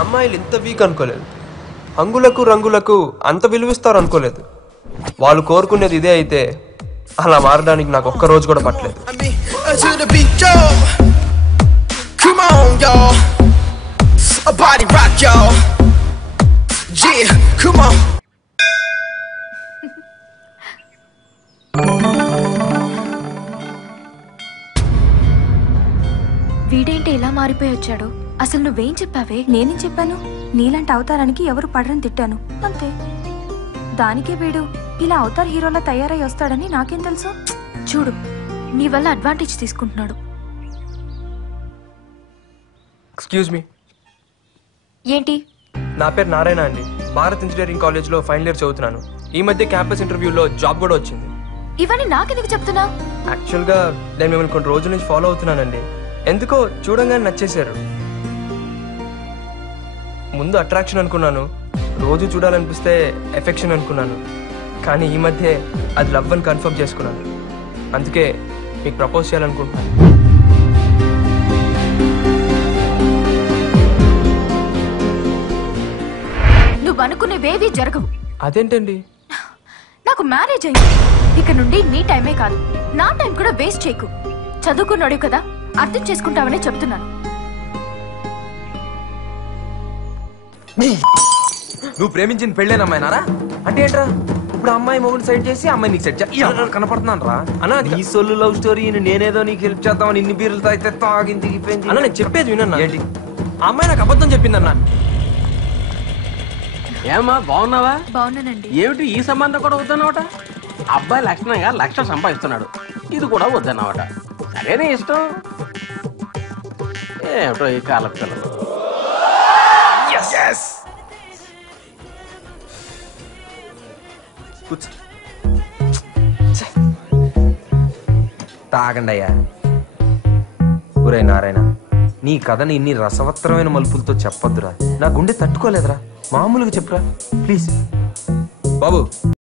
అమ్మాయిలు ఇంత వీక్ అనుకోలేదు. హంగులకు రంగులకు అంత విలువిస్తారు అనుకోలేదు. వాళ్ళు కోరుకునేది ఇదే అయితే అలా మారడానికి నాకు ఒక్క రోజు కూడా పట్టలేదు. వీడేంటి ఇలా మారిపోయి వచ్చాడు? అసలు నువ్వేం చెప్పావే? నేనేం చెప్పాను? నీలాంటి అవతారానికి ఎవరు పడరని తిట్టాను అంతే. దానికే వీడు ఇలా అవతార్ హీరోలా తయారై వస్తాడని నాకేం తెలుసు? చూడు, నీ వల్ల అడ్వాంటేజ్ తీసుకుంటున్నాడు. Excuse me. ఏంటి? నా పేరు నారాయణ అండి. భారత్ ఇంజనీరింగ్ కాలేజ్లో ఫైనల్ ఇయర్ చదువుతున్నాను. ఈ మధ్య క్యాంపస్ ఇంటర్వ్యూలో జాబ్ కూడా వచ్చింది. ఇవన్నీ నాకెందుకు చెప్తున్నావు? యాక్చువల్గా నేను మిమ్మల్ని కొన్ని రోజుల నుంచి ఫాలో అవుతున్నానండి. ఎందుకో చూడంగానే నచ్చేశారు. ముందు అట్రాక్షన్ అనుకున్నాను, రోజు చూడాలనిపిస్తే ఎఫెక్షన్ అనుకున్నాను. కానీ ఈ మధ్య అది లవ్ అని కన్ఫర్మ్ చేసుకున్నాను. అందుకే మీకు ప్రపోజ్ చేయాలనుకుంటున్నాను. నువ్వు అనుకునేవేవి జరగవు. అదేంటండి? నాకు మ్యారేజ్ అయింది. ఇక నుండి నీ టైమే కాదు, నా టైం కూడా వేస్ట్ చేయకు. చదువుకున్నాడు కదా, అర్థం చేసుకుంటావనే చెప్తున్నాను. నువ్వు ప్రేమించిన పెళ్ళేనమ్మాయినారా అంటే ఏంట్రా? ఇప్పుడు అమ్మాయి మొగుడు సైడ్ చేసి అమ్మాయి నీకు సెట్ కనపడుతున్నాను రా అన్న. నీ సొల్లు లవ్ స్టోరీ నేనేదో నీకు హెల్ప్ చేద్దామని ఇన్ని బీర్లు తాగితే తాగింది అన్న నేను చెప్పేది వినన్నా. ఏంటి? ఆ అమ్మాయి నాకు అబద్ధం చెప్పిందన్నా. ఏమా బాగున్నావా? బాగున్నానండి. ఏమిటి ఈ సంబంధం కూడా వద్దన్నమాట? అబ్బాయి లక్షణంగా 1,00,000 సంపాదిస్తున్నాడు, ఇది కూడా వద్దన్నమాట. సరేనే ఇష్టం. ఏమిటో ఈ కాలపు పిల్లలు. తాగండి అయ్యా. ఒరే నారాయణ, నీ కథని ఇన్ని రసవత్తరమైన మలుపులతో చెప్పొద్దురా. నా గుండె తట్టుకోలేదురా. మామూలుగా చెప్పురా ప్లీజ్. బాబు